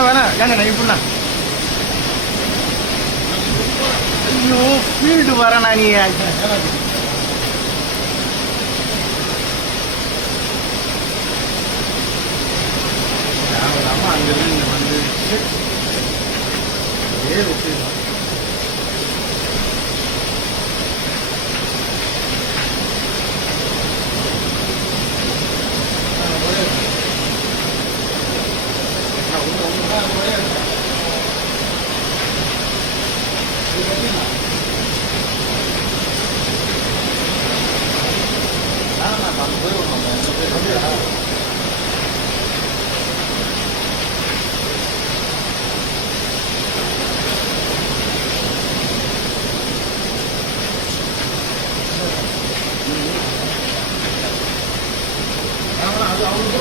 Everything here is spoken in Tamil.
வேணாம் ஏங்க நான் இப்படிண்ணா ஐயோ ஃபீல்டு வரேண்ணா நீ அம்மா அங்கிருந்து இங்கே வந்து அதே வச்சுருக்கோம் அது அவங்க